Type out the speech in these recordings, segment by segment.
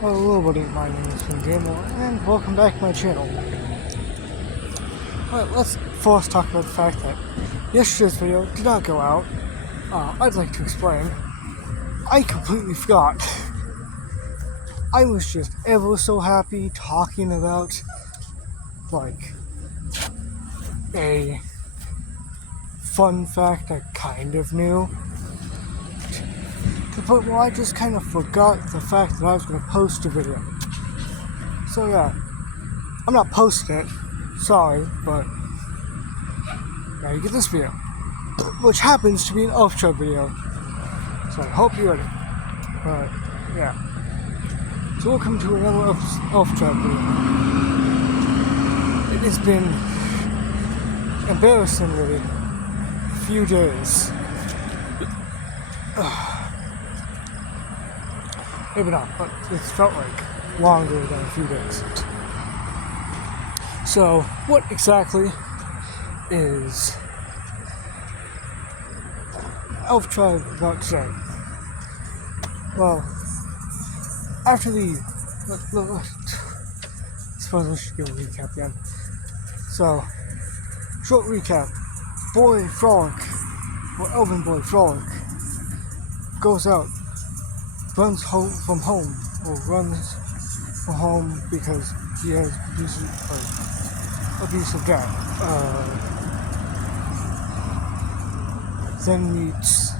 Hello buddy, my name is Gamer, and welcome back to my channel. Alright, let's first talk about the fact that yesterday's video did not go out. I'd like to explain. I completely forgot. I was just ever so happy talking about, like, a fun fact I kind of knew. To the point where I just kind of forgot the fact that I was going to post a video. So yeah, I'm not posting it, sorry, but now you get this video, which happens to be an off-track video, so I hope you're ready. But yeah, so welcome to another off-track video. It has been embarrassingly a few days. Maybe not, but it's felt like longer than a few days. So, what exactly is Elf Tribe about today? Well, after the... I suppose I should give a recap again. So, short recap. Boy Frolic, or Elven Boy Frolic, goes out, runs home from home, or runs from home because he has abusive dad. Then meets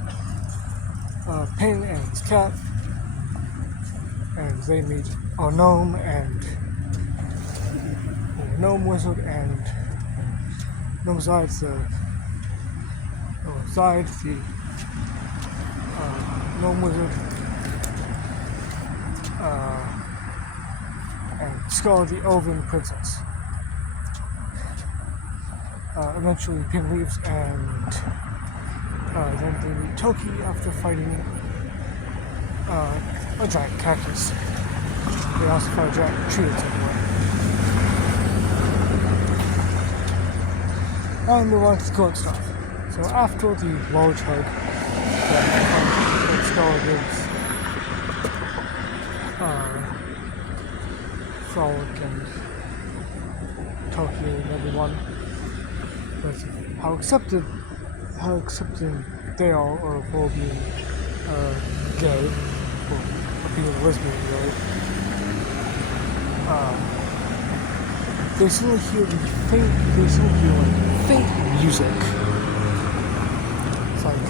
Pin and his cat, and they meet a gnome and a gnome wizard and gnome Zide, the gnome wizard, and Scar, the elven princess. Eventually Pin leaves, and then they meet Toki after fighting a giant cactus. They also fight a giant tree at some point. Now we move on to the current stuff. So after the large hug that Scar gives Frolic and Toki and everyone, but how accepting they are for being gay, or being a lesbian, really. They suddenly hear faint music. It's like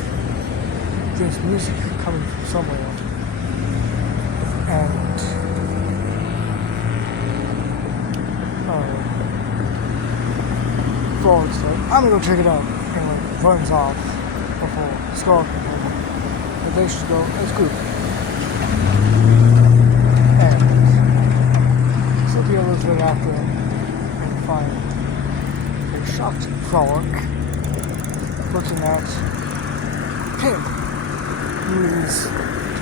there's music coming from somewhere, and Frolic's like, I'm gonna go check it out, and like runs off before Scar can come home. And they should go as a group. And so the others right after him and find a shocked Frolic looking at Pin, who is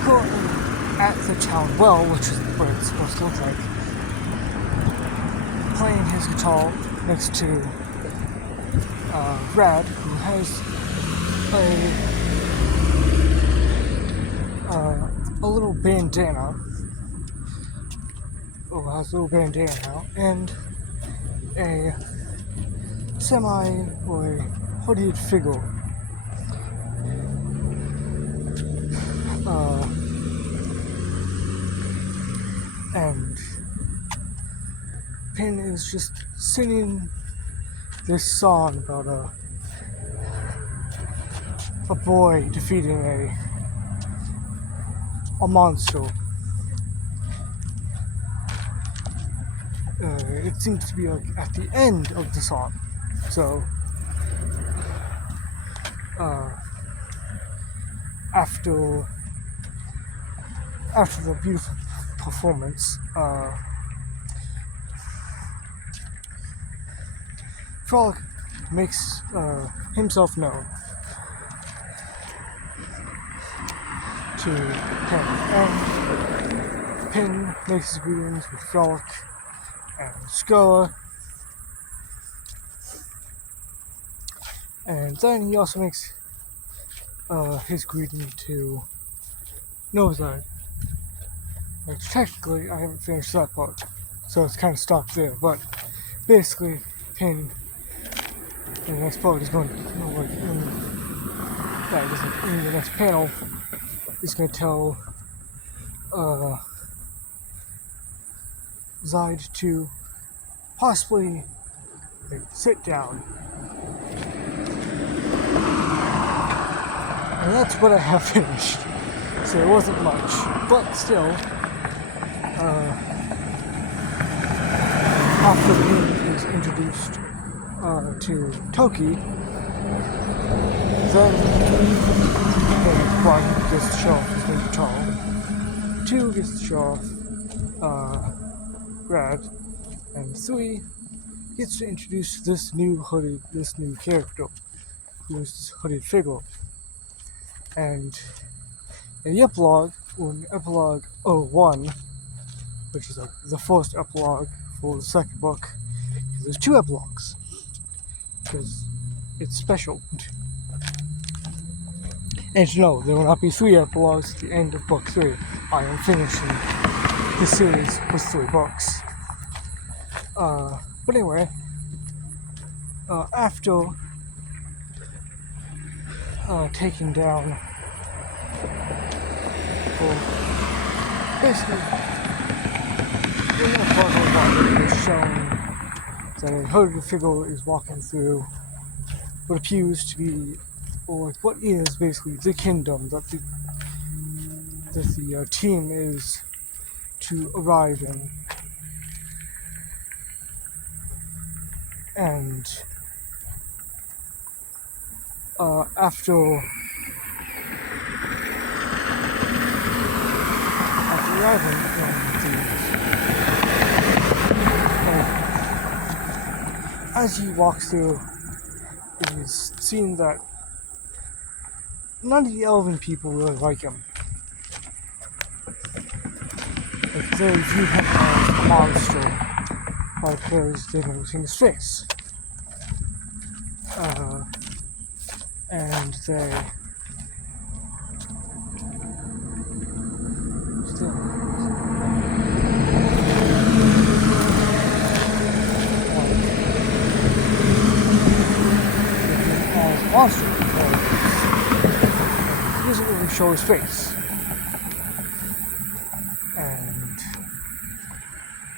currently at the town well, which is what it's supposed to look like, playing his guitar next to Brad, who has a little bandana, and a or a hooded figure. And Pin is just singing this song about a boy defeating a monster. It seems to be like at the end of the song. So after the beautiful performance, Frolic makes himself known to Pin, and Pin makes his greetings with Frolic and Scar, and then he also makes his greeting to Nosedive, Like, technically, I haven't finished that part, so it's kind of stopped there. But basically, in the next part is going, like, in the next panel, is going to tell Zide to possibly sit down. And that's what I have finished. So it wasn't much, but still, after he is introduced to Toki, then 1 gets to show off his new guitar, 2 gets to show off Brad, and 3 gets to introduce this new character, who's this hooded figure. And in the epilogue, epilogue 01, which is like the first epilogue for the second book, there's 2 epilogues, because it's special. And no, there will not be 3 epilogues at the end of book 3. I am finishing the series with 3 books. But anyway, after taking down, basically, in the part of it is shown that a hooded figure is walking through what appears to be, or what is basically the kingdom that the team is to arrive in. And after arriving in as he walks through, it is seen that none of the elven people really like him. Like, they view him as a monster because they've never seen his face. And they still as a monster because he doesn't really show his face. And,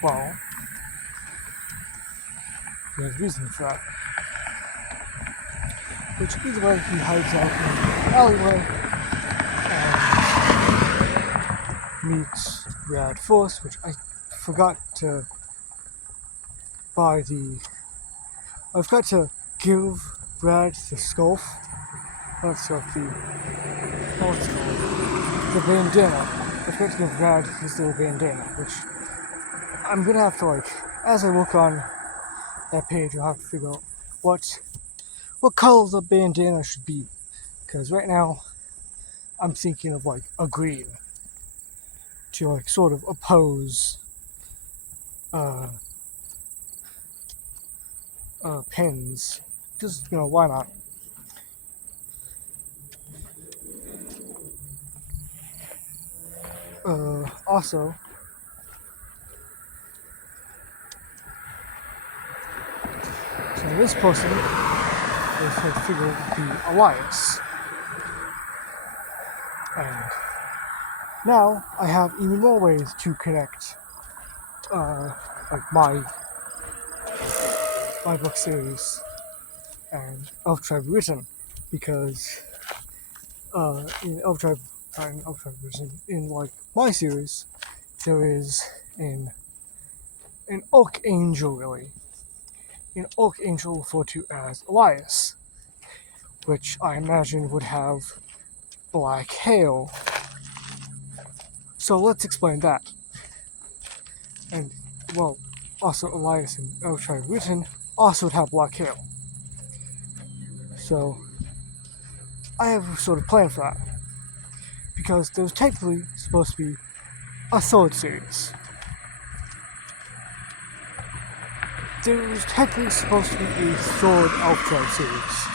well, there's a reason for that. Which either way, he hides out in the alleyway and meets Brad first, which I forgot to I forgot to give Brad the scarf. What's the bandana. I forgot to give Brad his little bandana, which I'm gonna have to, like, as I work on that page, I'll have to figure out what color the bandana should be, because right now I'm thinking of like a green to like sort of oppose pins, just, why not. Also, so this person is her figure would be Elias. And now I have even more ways to connect like my book series and Elf Tribe Rewritten, because in Elf Tribe Rewritten, in like my series, there is an Archangel, really. An Archangel referred to as Elias, which I imagine would have black hair. So let's explain that. And, well, also Elias and Elf Tribe Rewritten also would have black hair. So I have a sort of plan for that, because there's technically supposed to be a third series. There's technically supposed to be a third Elf Tribe series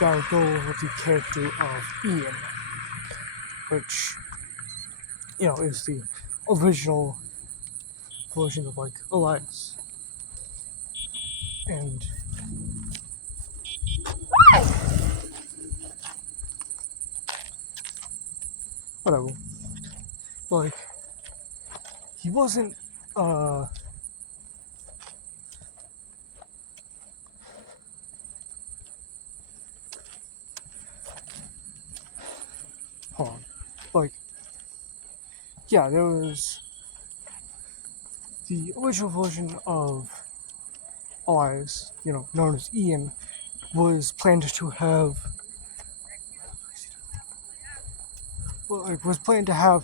that would go over the character of Ian, which, is the original version of like Elias. And whatever. Like, he wasn't hold on. Like, yeah, there was the original version of Elias, known as Ian, was planned to have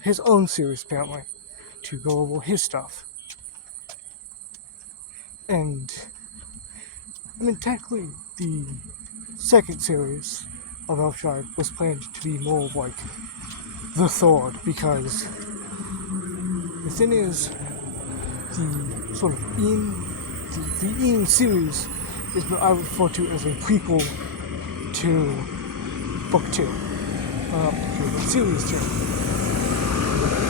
his own series apparently to go over his stuff. And I mean, technically, the second series of Elfshire was planned to be more of like the third, because the thing is, the sort of the Ian series is what I refer to as a prequel to Book 2, to Series 2.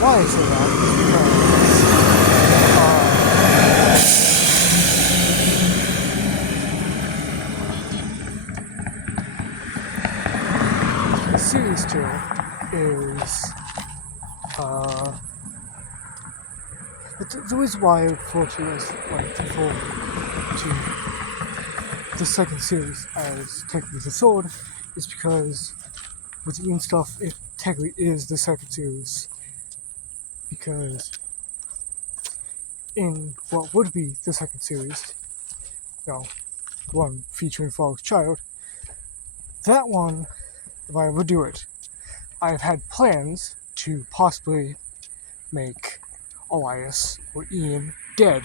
Why I say that is because Series 2 is the reason why I refer to as the second series as technically the third is because with the Ian stuff, it technically is the second series. Because in what would be the second series, one featuring Frog's Child, that one, if I ever do it, I've had plans to possibly make Elias or Ian dead.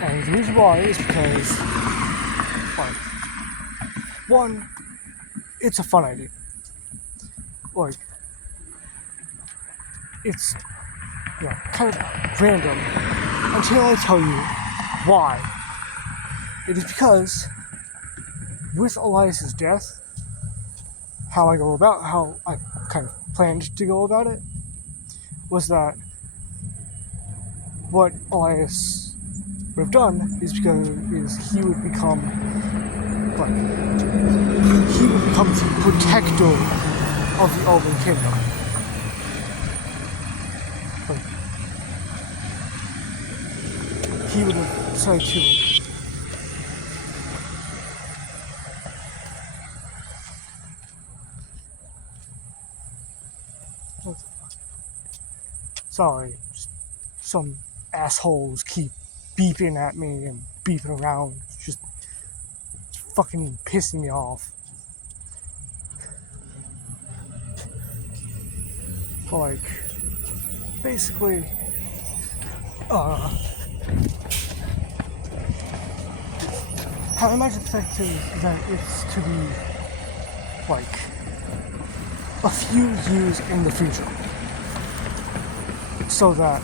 And the reason why is because, one, it's a fun idea. Like, it's kind of random until I tell you why. It is because with Elias's death, how I kind of planned to go about it was that what Elias would have done is he would become the protector of the Elven Kingdom. He would have decided to sorry, some assholes keep beeping at me and beeping around, just fucking pissing me off. Like, basically, how I imagine perspective is that it's to be like a few years in the future, so that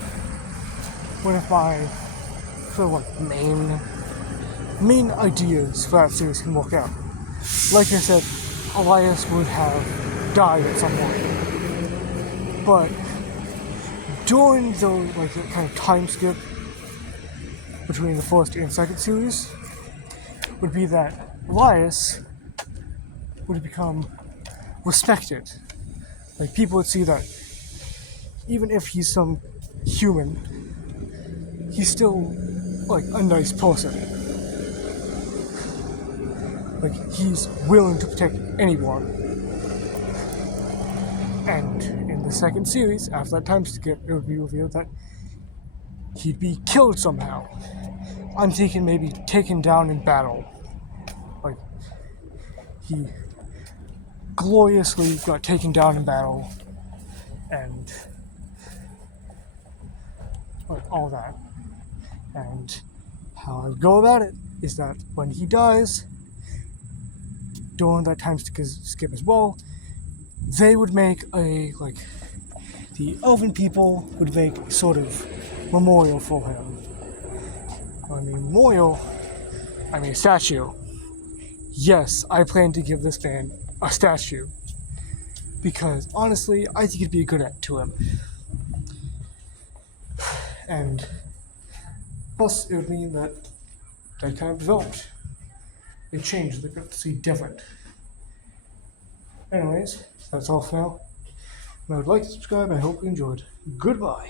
one of my sort of like main ideas for that series can work out. Like I said, Elias would have died at some point, but during the kind of time skip between the first and second series would be that Elias would become respected. Like, people would see that even if he's some human, he's still like a nice person. Like, he's willing to protect anyone. And in the second series, after that time skip, it would be revealed that he'd be killed somehow. I'm thinking maybe taken down in battle. Like, he gloriously got taken down in battle, and all that. And how I would go about it is that when he dies, during that time skip as well, they would make the elven people would make a sort of memorial for him. I mean a statue. Yes, I plan to give this man a statue, because honestly, I think it'd be a good end to him. And plus, it would mean that they kind of developed. They changed. They got to see different. Anyways, that's all for now. And I would like to subscribe. I hope you enjoyed. Goodbye.